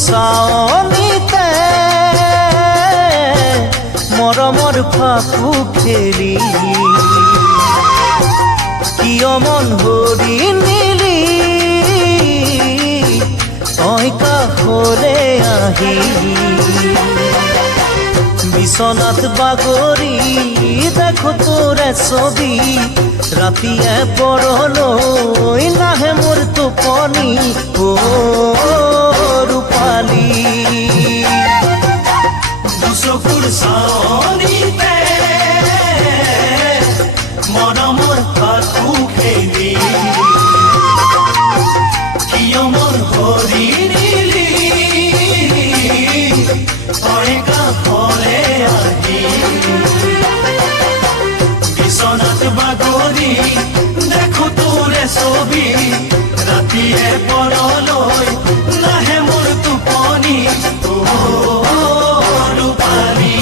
চাৱনিতে মৰমৰ ফাকু খেলি কিয় মন ভৰি নিলি তই কাষলে আহি বিছনাত বাগৰি দেখো তোৰে ছবি ৰাতিয়ে পৰলৈ নাহে মোৰ টোপনি অ ৰূপালী দুচকুৰ চাৱনিতে মৰমৰ ফাকু খেলি কিয় মন ভৰি নিলি তই কাষলে আহি বিছনাত বাগৰি দেখো তোৰে ছবি ৰাতিয়ে পৰলৈ নাহে মোৰ টোপনি অ ৰূপালী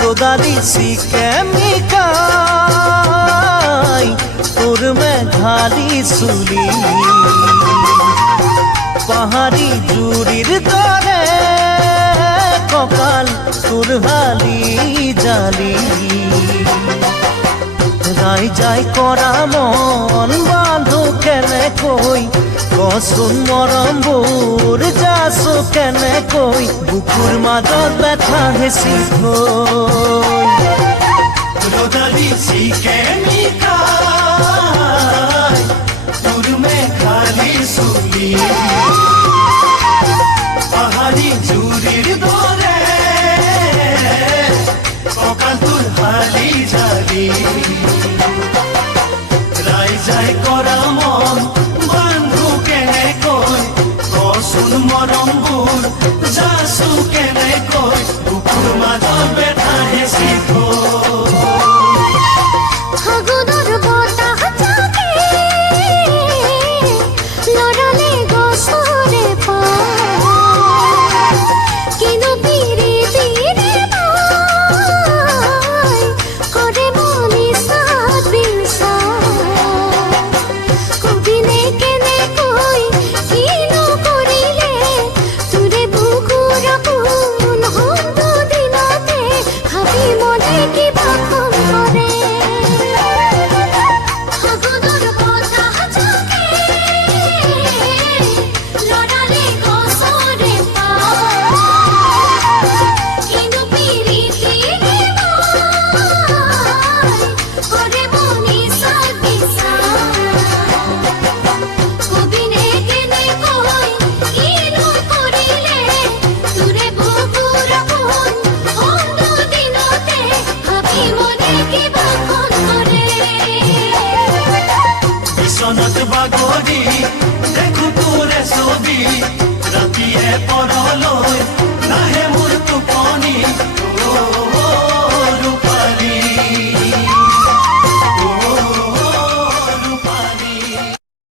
ৰোদালি সিকে মিকাই তোৰ মেঘালি চুলি পাহাড়ি জুৰিৰ দৰে কপাল তোৰ হালি জালি ৰাই যাই কৰা মন বান্ধো কেনেকৈ কচোন মৰমবোৰ যাচো কেনেকৈ বুকুৰ মাজত বেথা হেঁচি থৈ ৰ'দালি চিকে মিঠাই তোৰ মেঘালি চুলি পাহাড়ি জুৰিৰ দৰে কঁকাল তোৰ হালি জালি ৰাই যাই কৰা মন বান্ধো কেনেকৈ কচোন মৰমবোৰ যাচো কেনেকৈ বুকুৰ মাজত বেথা হেঁচি থৈ